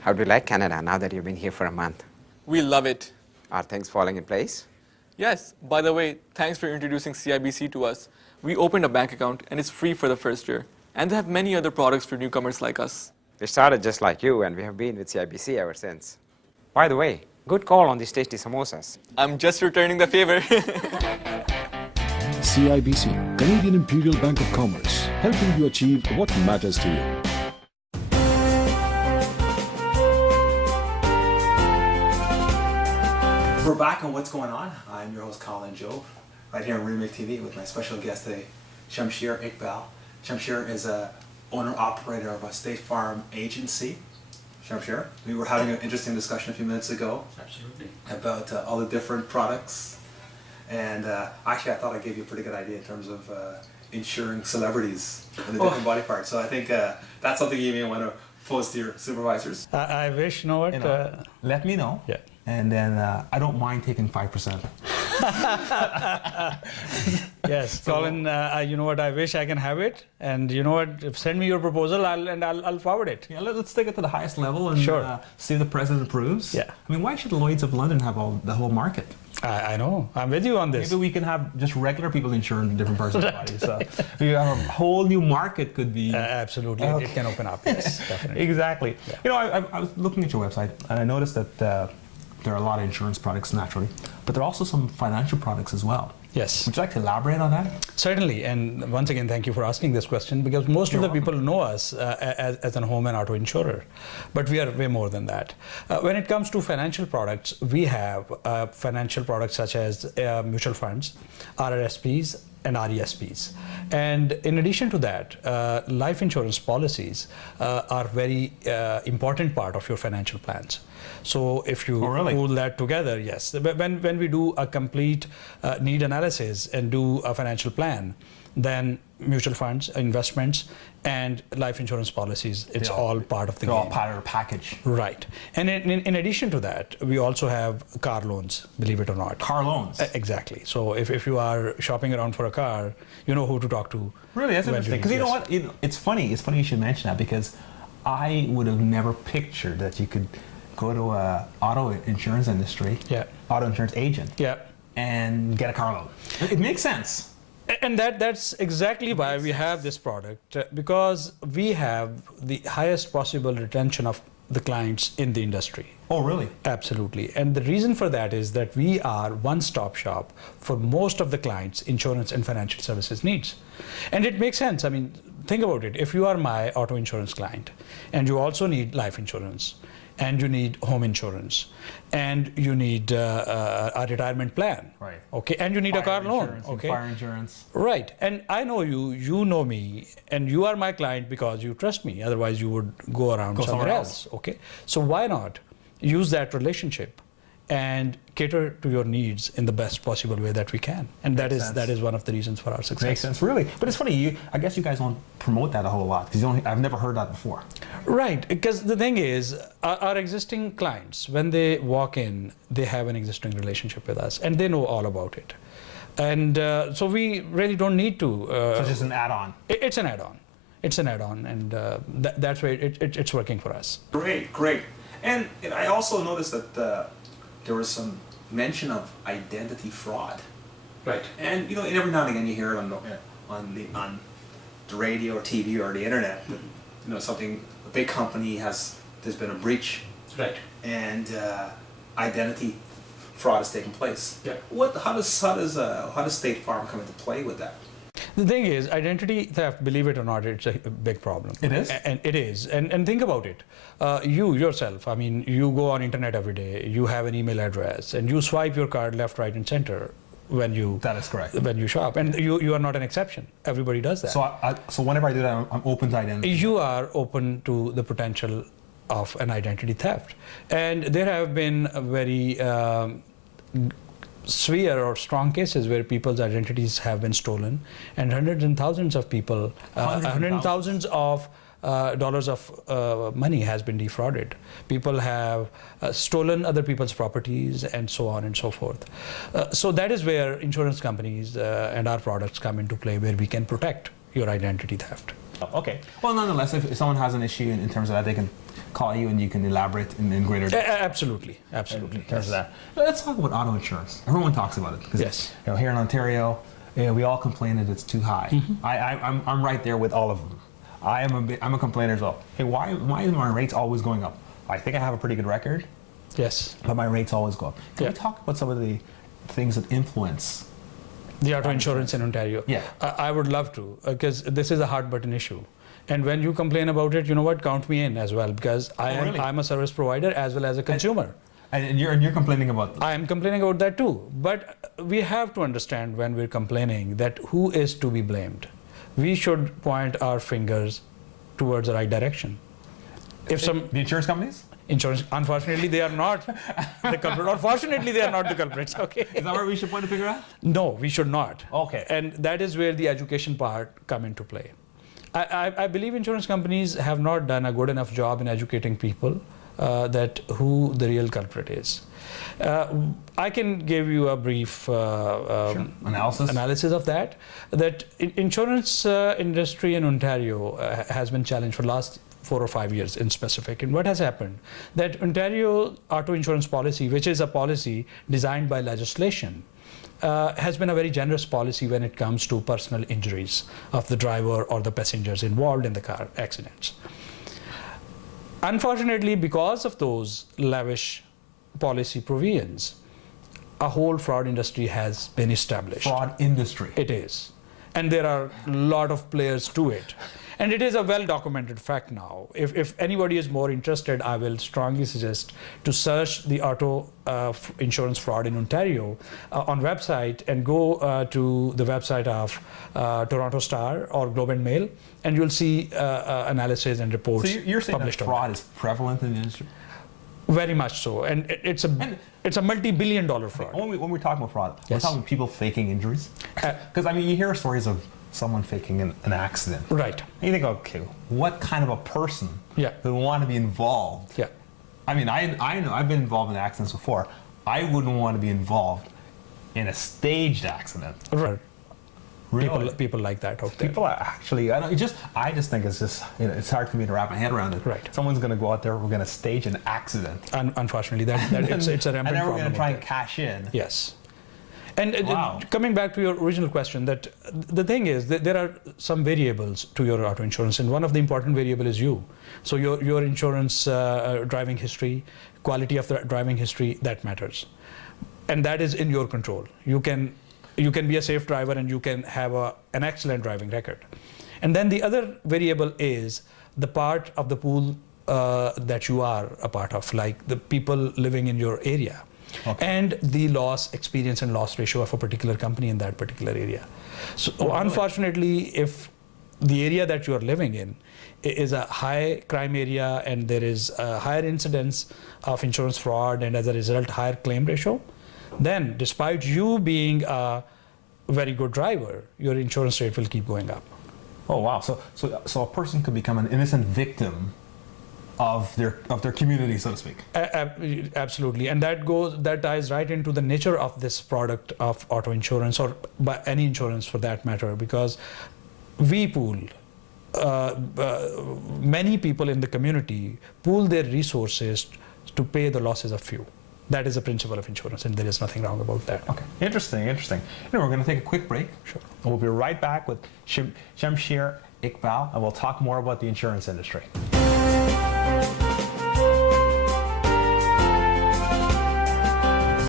How do you like Canada now that you've been here for a month? We love it. Are things falling in place? Yes, by the way, thanks for introducing CIBC to us. We opened a bank account and it's free for the first year. And they have many other products for newcomers like us. We started just like you and we have been with CIBC ever since. By the way, good call on these tasty samosas. I'm just returning the favor. CIBC, Canadian Imperial Bank of Commerce, helping you achieve what matters to you. We're back on What's Going On. I'm your host Colin Jobe, right here on REMIC TV with my special guest today, SHAMSHIR IQBAL. SHAMSHIR is a owner-operator of a State Farm agency. SHAMSHIR, we were having an interesting discussion a few minutes ago. Absolutely. About all the different products, and actually I thought I gave you a pretty good idea in terms of insuring celebrities in the different body parts. So I think that's something you may want to pose to your supervisors. I wish, Let me know. Yeah. And then I don't mind taking 5%. Yes, Colin, you know what, I wish I can have it, and you know what, send me your proposal, I'll forward it. Yeah, let's take it to the highest level and Sure. See if the president approves. Yeah. I mean, why should Lloyd's of London have the whole market? I know, I'm with you on this. Maybe we can have just regular people insuring different parts of the body. So you have a whole new market could be. Absolutely, it can open up, yes, definitely. Exactly. Yeah. You know, I was looking at your website and I noticed that there are a lot of insurance products naturally, but there are also some financial products as well. Yes. Would you like to elaborate on that? Certainly, and once again, thank you for asking this question, because most of the people know us as a home and auto insurer, but we are way more than that. When it comes to financial products, we have financial products such as mutual funds, RRSPs, and RESPs. And in addition to that, life insurance policies are very important part of your financial plans. So if you pull that together, yes. When we do a complete need analysis and do a financial plan, then mutual funds, investments, and life insurance policies, it's all part of the game. They're all part of a package. Right. And in addition to that, we also have car loans, believe it or not. Car loans? Exactly. So if you are shopping around for a car, you know who to talk to. Really, that's interesting. Because you know what? It's funny. It's funny you should mention that, because I would have never pictured that you could go to a auto insurance industry, auto insurance agent, and get a car loan. It makes sense. And that's exactly why we have this product, because we have the highest possible retention of the clients in the industry. Oh, really? Absolutely. And the reason for that is that we are one-stop shop for most of the clients' insurance and financial services needs. And it makes sense. I mean, think about it. If you are my auto insurance client and you also need life insurance, and you need home insurance, and you need a retirement plan, right? Okay, and you need a car loan, okay, fire insurance, right? And I know you, you know me, and you are my client because you trust me. Otherwise, you would go around somewhere else. Okay, so why not use that relationship and cater to your needs in the best possible way that we can? And that is one of the reasons for our success. Makes sense, really. But it's funny, I guess you guys don't promote that a whole lot, because I've never heard that before. Right, because the thing is, our existing clients, when they walk in, they have an existing relationship with us, and they know all about it. And so we really don't need to... so it's just an add-on? It's an add-on. It's an add-on, and that's why it's working for us. Great, great. And I also noticed that there was some mention of identity fraud. Right. And you know, every now and again you hear it on the radio or TV or the internet that, you know, a big company there's been a breach. Right. And identity fraud has taken place. Yeah. How does State Farm come into play with that? The thing is, identity theft, believe it or not, it's a big problem. It is? And it is. And think about it. You yourself, I mean, you go on internet every day, you have an email address, and you swipe your card left, right, and center when you... That is correct. When you shop. And you are not an exception. Everybody does that. So whenever I do that, I'm open to identity. You are open to the potential of an identity theft. And there have been very severe or strong cases where people's identities have been stolen, and hundreds and thousands of people, hundreds and thousands of dollars of money has been defrauded. People have stolen other people's properties, and so on and so forth. So that is where insurance companies and our products come into play, where we can protect your identity theft. Okay. Well, nonetheless, if someone has an issue in terms of that, they can call you and you can elaborate in greater depth. Absolutely, absolutely. In terms of that. Let's talk about auto insurance. Everyone talks about it. 'Cause, Yes. here in Ontario, we all complain that it's too high. I'm right there with all of them. I'm a complainer as well. Hey, why are my rates always going up? I think I have a pretty good record, Yes. but my rates always go up. Can Yeah. we talk about some of the things that influence? The auto insurance in Ontario. Yeah. I would love to, because this is a hard button issue. And when you complain about it, you know what? Count me in as well, because Really? I'm a service provider as well as a consumer. And you're complaining about this. I am complaining about that too. But we have to understand when we're complaining that who is to be blamed. We should point our fingers towards the right direction. If some The insurance companies? insurance, unfortunately, they are not the culprit, or fortunately, they are not the culprits. Okay. Is that where we should point the finger at? No, we should not. Okay. And that is where the education part come into play. I believe insurance companies have not done a good enough job in educating people that who the real culprit is. I can give you a brief analysis of that. That insurance industry in Ontario has been challenged for the last 4 or 5 years in specific. And what has happened? That Ontario auto insurance policy, which is a policy designed by legislation, has been a very generous policy when it comes to personal injuries of the driver or the passengers involved in the car accidents. Unfortunately, because of those lavish policy provisions, a whole fraud industry has been established. Fraud industry. It is. And there are a lot of players to it. And it is a well-documented fact now. If anybody is more interested, I will strongly suggest to search the auto insurance fraud in Ontario on website and go to the website of Toronto Star or Globe and Mail, and you'll see analysis and reports So you're saying that published on fraud is prevalent in the industry? Very much so, and it's a multi-billion-dollar fraud. When we're talking about fraud, we're Yes. talking about people faking injuries? Because, I mean, you hear stories of someone faking an accident. Right. And you think, okay, what kind of a person Yeah. would want to be involved? Yeah. I mean, I know I've been involved in accidents before. I wouldn't want to be involved in a staged accident. Right. Really? People like that out there. People are actually, I just think it's just, it's hard for me to wrap my head around it. Right. Someone's going to go out there, we're going to stage an accident. Unfortunately, it's a rampant And then we're problem going to out try there. and cash in. Yes. And Wow. coming back to your original question, that the thing is that there are some variables to your auto insurance, and one of the important variable is you. So your insurance driving history, quality of the driving history, that matters, and that is in your control. You can be a safe driver and you can have an excellent driving record. And then the other variable is the part of the pool that you are a part of, like the people living in your area. Okay. And the loss experience and loss ratio of a particular company in that particular area. So unfortunately, if the area that you are living in is a high crime area and there is a higher incidence of insurance fraud and as a result higher claim ratio, then despite you being a very good driver, your insurance rate will keep going up. Oh wow! So a person could become an innocent victim of their community, so to speak. Absolutely, and that ties right into the nature of this product of auto insurance, or by any insurance for that matter, because we pool. Many people in the community pool their resources to pay the losses of few. That is the principle of insurance, and there is nothing wrong about that. Okay, interesting. We're going to take a quick break. Sure. And we'll be right back with SHAMSHIR IQBAL, and we'll talk more about the insurance industry.